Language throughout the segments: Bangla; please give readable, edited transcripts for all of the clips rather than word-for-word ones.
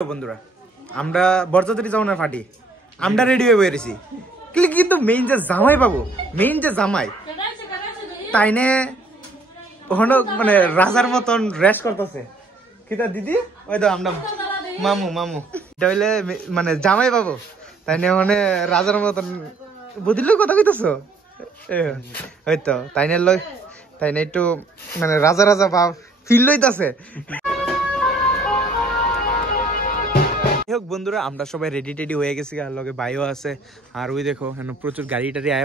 বন্ধুরা আমরা বরযাত্রী যাও না ফাটি আমরা রেডি হয়ে বেরিয়েছি কিন্তু মেইন যে জামাই পাবো মেইন যে জামাই তাইনে ওখানে মানে রাজার মতন রেস্ট করতেছে কিতা দিদি ওই তো আমরা মামু মামু এটা হইলে মানে জামাই পাবো তাইনে ওখানে রাজার মতন বুঝলি কথা কইতেছো হয়তো তাইনে লই তাইনে একটু মানে রাজা রাজা ভাব ফিল লইতাছে। হোক বন্ধুরা আমরা সবাই রেডি টেডি হয়ে গেছি আর লগে ভাইও আছে আর ওই দেখো এখন প্রচুর গাড়ি টাড়ি আয়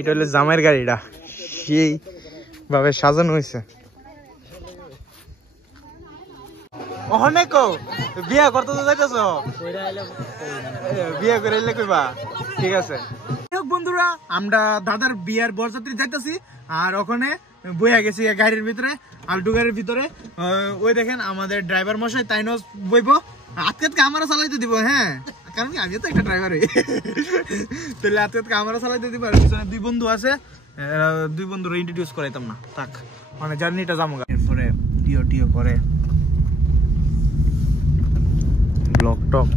এটা হলো জামাইয়ের গাড়িটা সেই ভাবে সাজানো হয়েছে অনেক বিয়া করতে তো যাইতেছ বিয়া করে এলে কইবা ঠিক আছে। বন্ধুরা আমরা দাদার বিয়ার বরযাত্রী যাইতেছি আর ওখানে বইয়া গেছি গাড়ির ভিতরে আলটু গাড়ির ভিতরে ওই দেখেন আমাদের ড্রাইভার মশাই তাইনো বইবো আজকে ক্যামেরা চালাইতে দিব হ্যাঁ কারণ কি আমিও তো একটা ড্রাইভার তাহলে আজকে ক্যামেরা চালাইতে দিব আর পিছনে দুই বন্ধু আছে দুই বন্ধুর ইন্ট্রোডিউস করাইতাম না থাক মানে জার্নিটা যাবো এরপরে টিও টিও করে ব্লক টক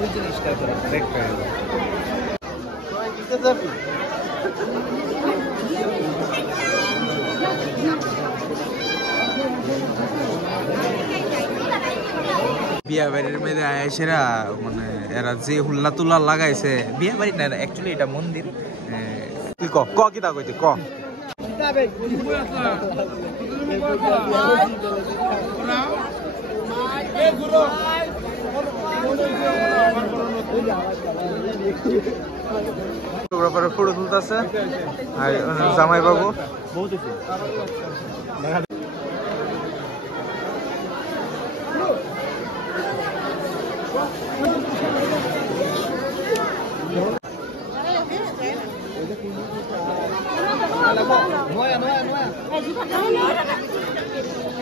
ওই জিনিসটা দেখতে বিয়া বাড়ির মেয়েদের আয়েসেরা মানে এরা যে হুল্লা তুল্লা লাগাইছে বিয়া বাড়ি না অ্যাকচুয়ালি এটা মন্দির তুই ক কিতা কইতে ক ফটো তুলতেছে আর জামাই বাবু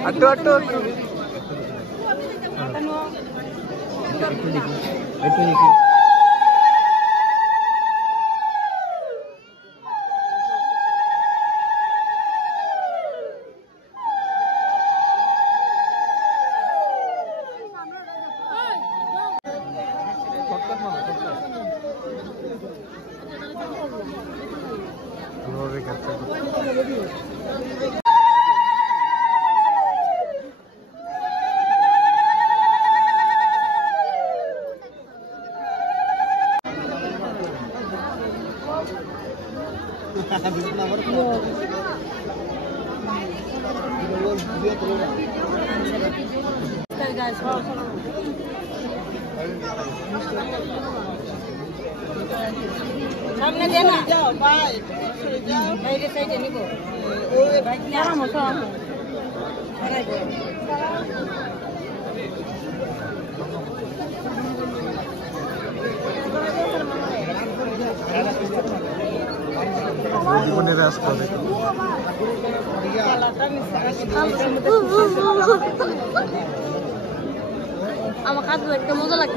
আট্টু আট্টু সামনে দে না যাও ভাই সাইডে সাইডে নিবো ওই ভাই কি আরাম হতো আরাই মনে রাস্তা আমার কাছে দেখতে মজা লাগে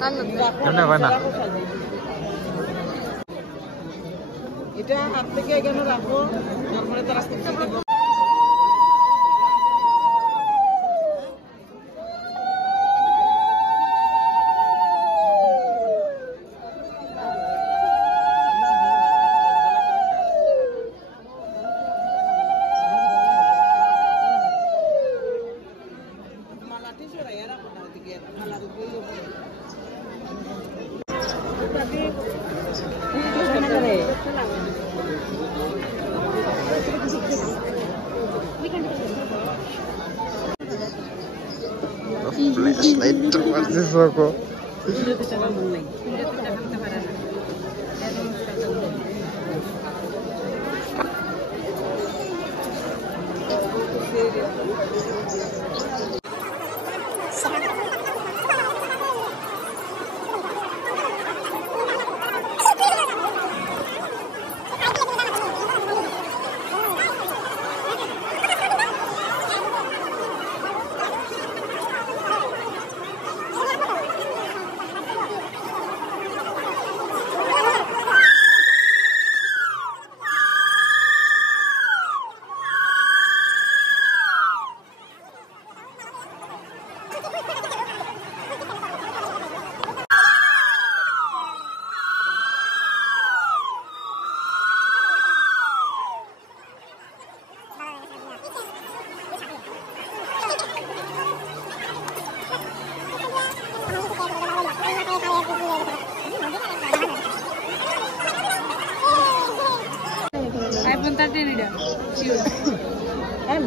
কান্না হয় না এটা হাত থেকে এখানে রাখো তারপরে তার আস্তে আস্তে flashlight towards the circle.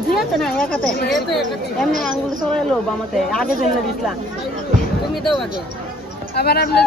দিয়েছে না একাতে এমনি আঙ্গুল সবাই এলো বামাতে আগে জন্য দিসলাম তুমি দাও আগে আবার আমরা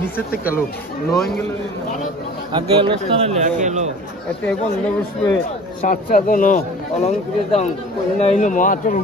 নিচের থেকে লোক লো অ্যাঙ্গেল আগে এলো স্থানে আগে এলো এতে এখন বসবে সাতটা জন অলঙ্কৃত কন্যা ইনো মাত্র